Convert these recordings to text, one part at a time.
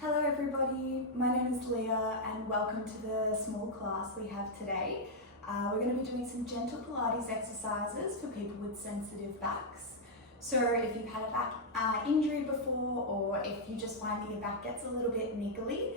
Hello everybody, my name is Leah and welcome to the small class we have today. We're going to be doing some gentle Pilates exercises for people with sensitive backs. So if you've had a back injury before, or if you just find that your back gets a little bit niggly,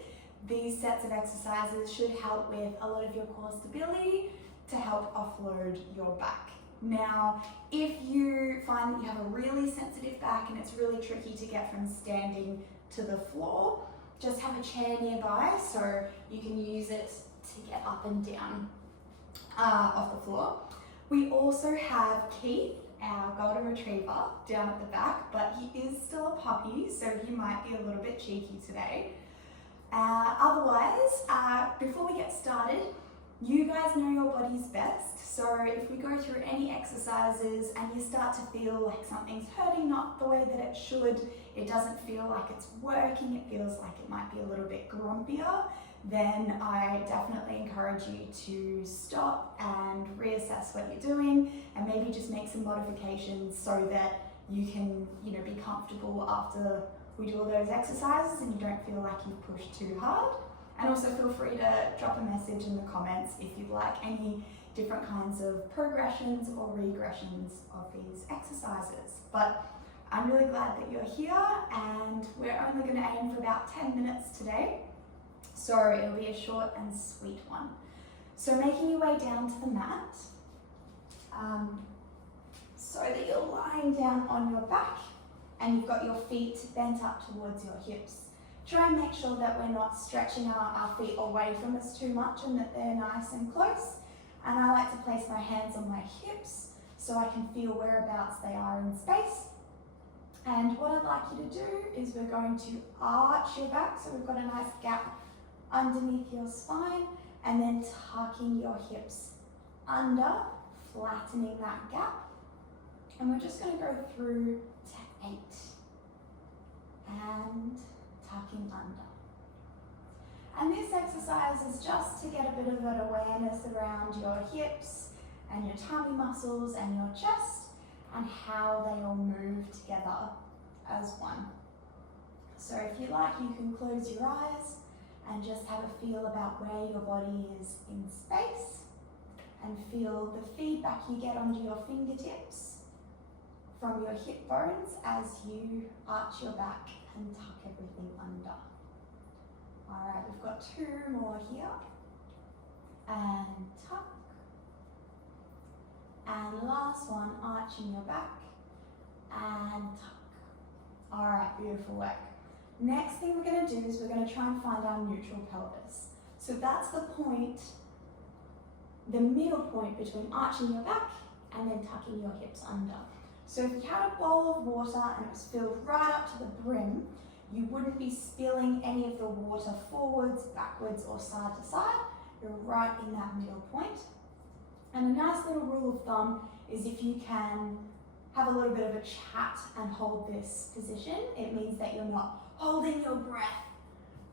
these sets of exercises should help with a lot of your core stability to help offload your back. Now, if you find that you have a really sensitive back and it's really tricky to get from standing to the floor, just have a chair nearby so you can use it to get up and down off the floor. We also have Keith, our golden retriever, down at the back, but he is still a puppy, so he might be a little bit cheeky today. Otherwise, before we get started, you guys know your bodies best, so if we go through any exercises and you start to feel like something's hurting not the way that it should, it doesn't feel like it's working, it feels like it might be a little bit grumpier, then I definitely encourage you to stop and reassess what you're doing and maybe just make some modifications so that you can, be comfortable after we do all those exercises and you don't feel like you've pushed too hard. And also feel free to drop a message in the comments if you'd like any different kinds of progressions or regressions of these exercises. But I'm really glad that you're here, and we're only going to aim for about 10 minutes today. So it'll be a short and sweet one. So making your way down to the mat, so that you're lying down on your back and you've got your feet bent up towards your hips. Try and make sure that we're not stretching our feet away from us too much and that they're nice and close. And I like to place my hands on my hips so I can feel whereabouts they are in space. And what I'd like you to do is we're going to arch your back, so we've got a nice gap underneath your spine, and then tucking your hips under, flattening that gap. And we're just going to go through to 8. And tucking under. And this exercise is just to get a bit of an awareness around your hips and your tummy muscles and your chest and how they all move together as one. So if you like, you can close your eyes and just have a feel about where your body is in space and feel the feedback you get onto your fingertips from your hip bones as you arch your back and tuck everything under. All right, we've got 2 more here. And tuck. And last one, arching your back and tuck. All right, beautiful work. Next thing we're going to do is we're going to try and find our neutral pelvis. So that's the point, the middle point between arching your back and then tucking your hips under. So if you had a bowl of water and it was filled right up to the brim, you wouldn't be spilling any of the water forwards, backwards, or side to side. You're right in that middle point. And a nice little rule of thumb is if you can have a little bit of a chat and hold this position, it means that you're not holding your breath,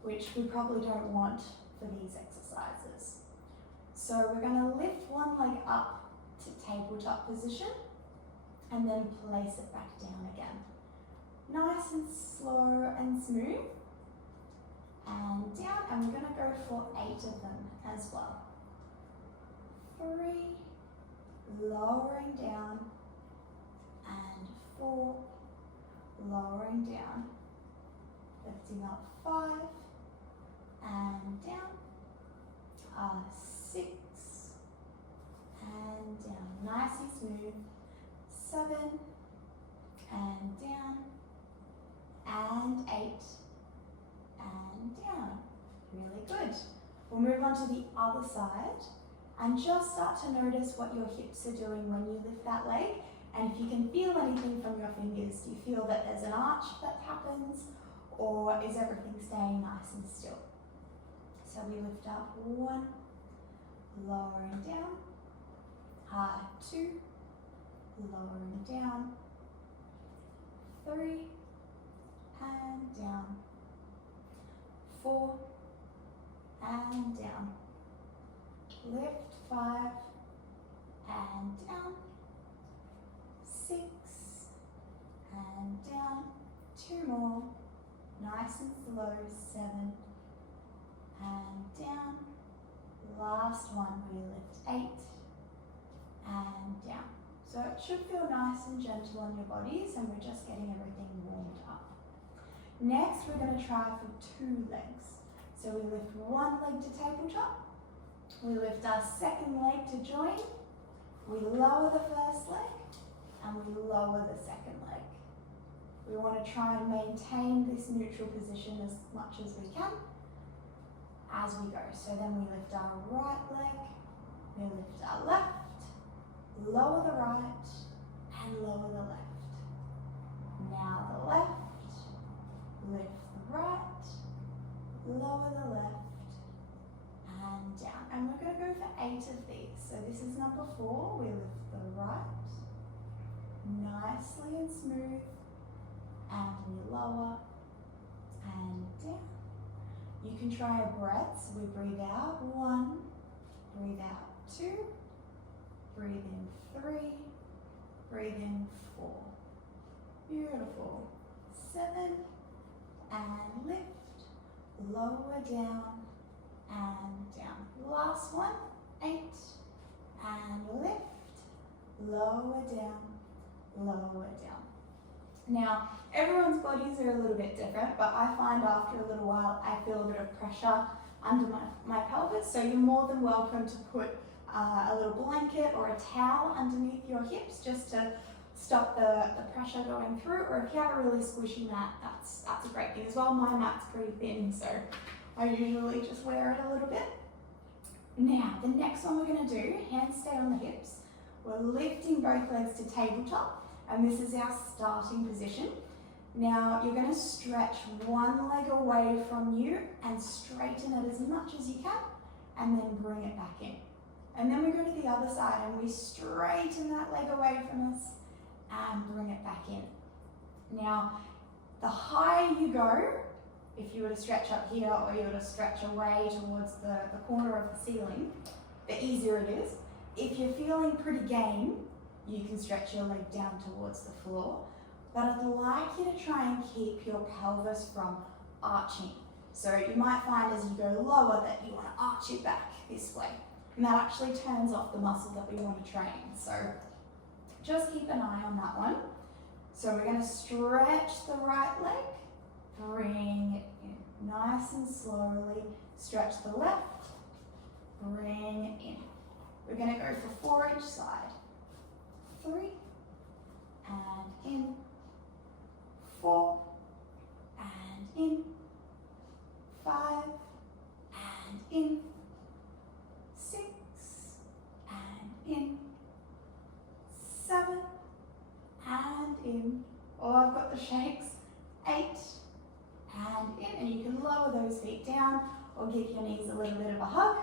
which we probably don't want for these exercises. So we're going to lift one leg up to tabletop position, and then place it back down again. Nice and slow and smooth. And down, and we're going to go for 8 of them as well. 3, lowering down, and 4, lowering down. Lifting up 5, and down. 6, and down. Nice and smooth. 7, and down, and 8, and down. Really good. We'll move on to the other side and just start to notice what your hips are doing when you lift that leg. And if you can feel anything from your fingers, do you feel that there's an arch that happens, or is everything staying nice and still? So we lift up 1, lowering down, 2, lowering down, 3, and down, 4, and down, lift 5, and down, 6, and down, 2 more, Nice and slow, 7, and down. Last one, we lift 8, and down. So it should feel nice and gentle on your bodies, and we're just getting everything warmed up. Next, we're going to try for 2 legs. So we lift one leg to tabletop, we lift our second leg to join, we lower the first leg, and we lower the second leg. We want to try and maintain this neutral position as much as we can as we go. So then we lift our right leg, we lift our left, lower the right, and lower the left. Now the left, lift the right, lower the left, and down. And we're going to go for 8 of these. So this is number 4. We lift the right, nicely and smooth, and we lower and down. You can try a breath. So we breathe out 1, breathe out 2, breathe in 3, breathe in 4. Beautiful. 7, and lift, lower down and down. Last one, 8, and lift, lower down, lower down. Now, everyone's bodies are a little bit different, but I find after a little while I feel a bit of pressure under my pelvis, so you're more than welcome to put a little blanket or a towel underneath your hips just to stop the pressure going through, or if you have a really squishy mat, that's a great thing as well. My mat's pretty thin, so I usually just wear it a little bit. Now, the next one we're going to do, hands stay on the hips. We're lifting both legs to tabletop, and this is our starting position. Now, you're going to stretch one leg away from you and straighten it as much as you can, and then bring it back in. And then we go to the other side and we straighten that leg away from us and bring it back in. Now, the higher you go, if you were to stretch up here or you were to stretch away towards the corner of the ceiling, the easier it is. If you're feeling pretty game, you can stretch your leg down towards the floor, but I'd like you to try and keep your pelvis from arching. So you might find as you go lower that you want to arch it back this way, and that actually turns off the muscle that we want to train. So just keep an eye on that one. So we're going to stretch the right leg, bring it in, nice and slowly. Stretch the left, bring it in. We're going to go for 4 each side. 3, and in, 4, and in, 5, and in, 6, and in, 7, and in. Oh, I've got the shakes. 8, and in. And you can lower those feet down or give your knees a little bit of a hug.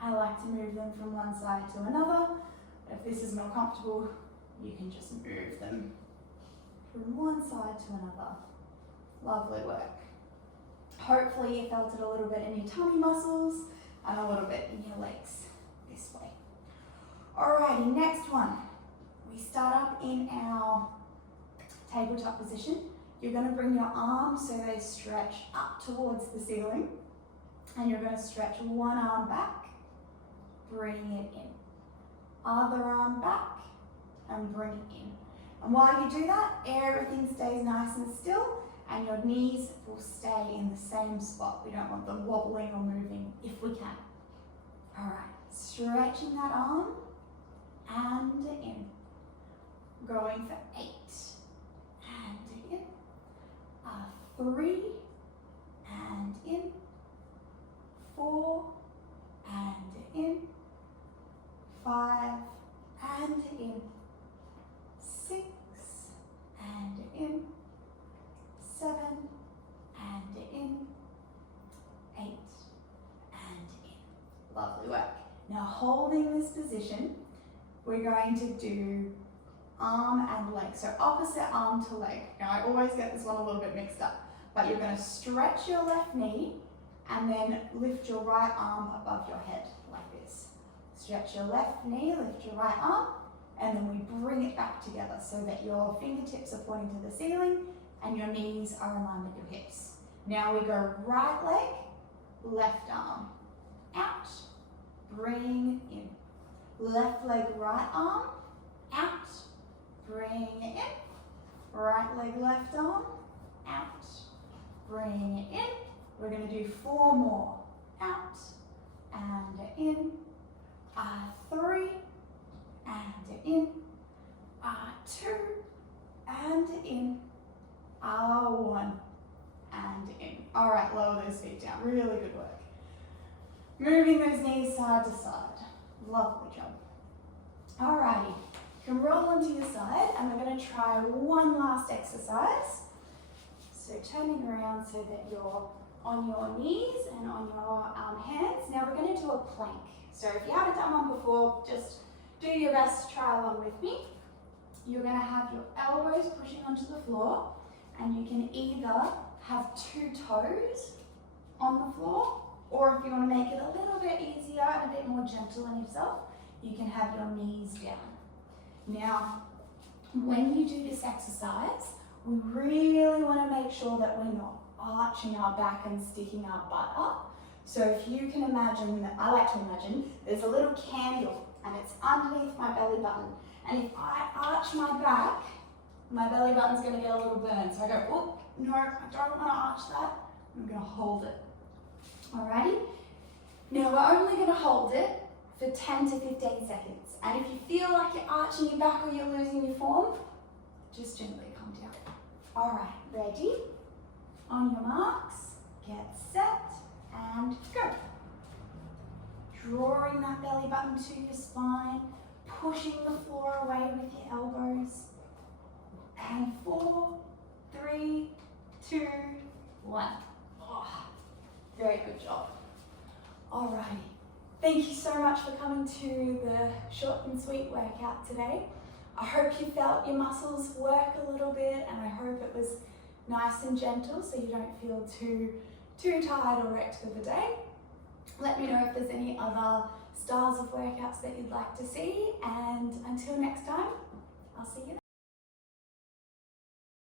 I like to move them from one side to another. If this is more comfortable, you can just move them from one side to another. Lovely work. Hopefully you felt it a little bit in your tummy muscles and a little bit in your legs this way. Alrighty, next one. We start up in our tabletop position. You're going to bring your arms so they stretch up towards the ceiling, and you're going to stretch one arm back, bring it in. Other arm back and bring it in. And while you do that, everything stays nice and still, and your knees will stay in the same spot. We don't want them wobbling or moving if we can. All right, stretching that arm and in. Going for 8 and in. 3 and in. 4 and in. 5 and in. 6 and in. 7 and in. 8 and in. Lovely work. Now holding this position, we're going to do arm and leg. So opposite arm to leg. Now I always get this one a little bit mixed up, but you're going to stretch your left knee and then lift your right arm above your head like this. Stretch your left knee, lift your right arm, and then we bring it back together so that your fingertips are pointing to the ceiling and your knees are in line with your hips. Now we go right leg, left arm, out, bring in. Left leg, right arm, out, bring in. Right leg, left arm, out, bring in. We're going to do 4 more. Out and in. 3 and in. 2 and in. 1 and in. All right, lower those feet down. Really good work. Moving those knees side to side. Lovely job. Alrighty, you can roll onto your side, and we're going to try one last exercise. So turning around so that you're on your knees and on your hands. Now we're going to do a plank. So if you haven't done one before, just do your best to try along with me. You're going to have your elbows pushing onto the floor, and you can either have 2 toes on the floor, or if you want to make it a little bit easier and a bit more gentle on yourself, you can have your knees down. Now, when you do this exercise, we really want to make sure that we're not arching our back and sticking our butt up. So if you can imagine, I like to imagine, there's a little candle and it's underneath my belly button. And if I arch my back, my belly button's going to get a little burned. So I go, oh, no, I don't want to arch that. I'm going to hold it. Alrighty? Now we're only going to hold it for 10 to 15 seconds. And if you feel like you're arching your back or you're losing your form, just gently come down. Alright, ready? On your marks, get set, and go. Drawing that belly button to your spine, pushing the floor away with your elbows. And 4, 3, 2, 1. Oh, very good job. Alrighty. Thank you so much for coming to the short and sweet workout today. I hope you felt your muscles work a little bit, and I hope it was nice and gentle so you don't feel too tired or wrecked for the day. Let me know if there's any other styles of workouts that you'd like to see, and until next time, I'll see you then.